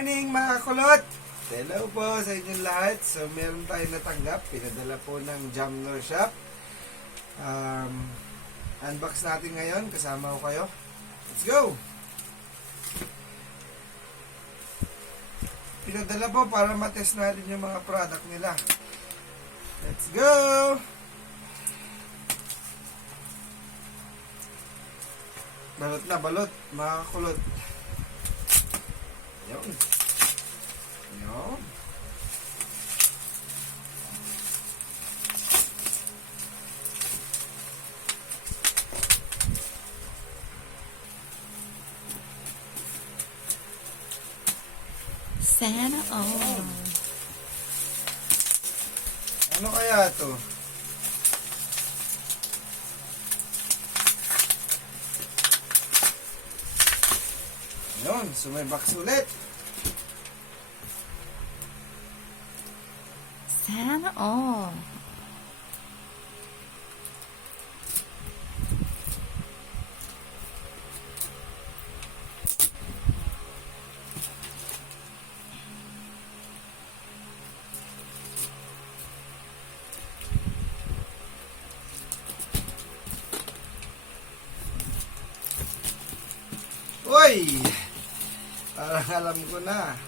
Morning mga kulot! Hello po sa inyong lahat. So meron tayong natanggap. Pinadala po ng Jamnor Shop. Unbox natin ngayon. Kasama ko kayo. Let's go! Pinadala po para matest natin yung mga product nila. Let's go! Balot na balot mga kulot. Yun. Yun. Sana all. Ano kaya to? Yun. So may box ulit. Sana all. Uy! Parang alam ko na.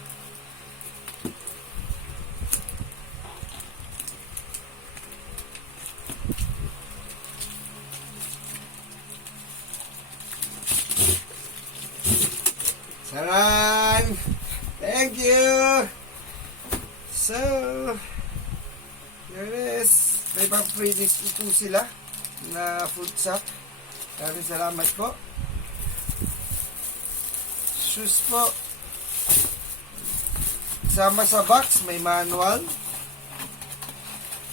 Saran! Thank you! So, here it is. May pang-freebies ito sila na food sack. Maraming salamat po. Shoes po. Sama sa box, may manual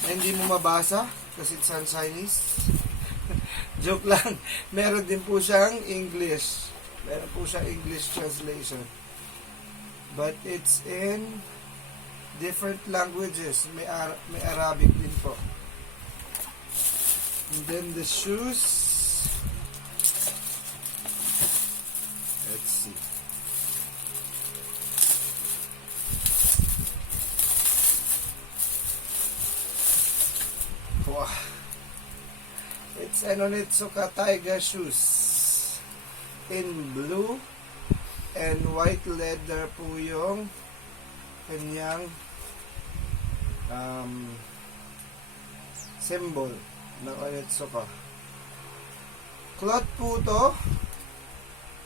na hindi mo mabasa kasi it's on Chinese. Joke lang. Meron din po siyang English. Meron po siyang English translation. But it's in different languages. May Arabic din po. And then the shoes. Let's see. Wow. It's an Onitsuka Taiga shoes in blue and white leather po yung kanyang symbol ng Onitsuka. Cloth po to,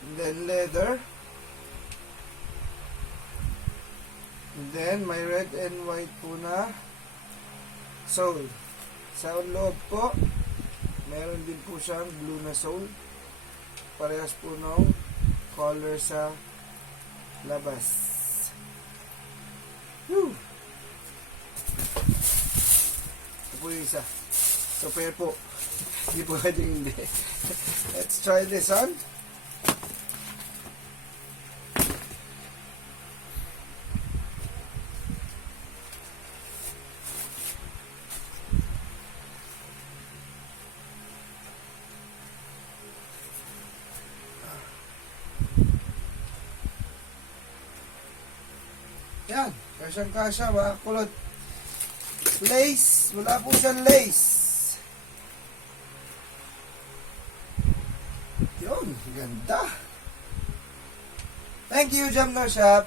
and then leather, and then may red and white po na sole. Sa loob po, meron din po siyang blue na sole. Parehas po ng color sa labas. Woo! Ito po yung isa. So, pair po. Hindi po pwedeng hindi. Let's try this on. Yan, kasyang-kasya mga kulot. Lace, wala po siyang lace. Yun, ganda. Thank you, Jamnor Shop.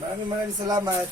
Maraming salamat.